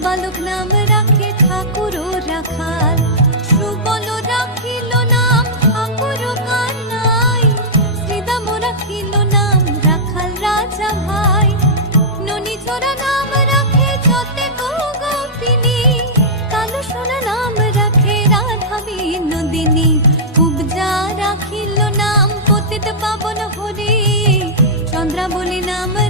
বালক নাম রাখে ঠাকুর রাখাল, সুবল রাখিল নাম ঠাকুর কানাই, শ্রীদাম রাখিল নাম রাখাল রাজা ভাই, ননী চোরা নাম রাখে যতে গোপিনী, কালো সোনা নাম রাখে রাধা বিনোদিনী, উপজা রাখিল নাম পতিত পাবন হরি, চন্দ্রাবলী নাম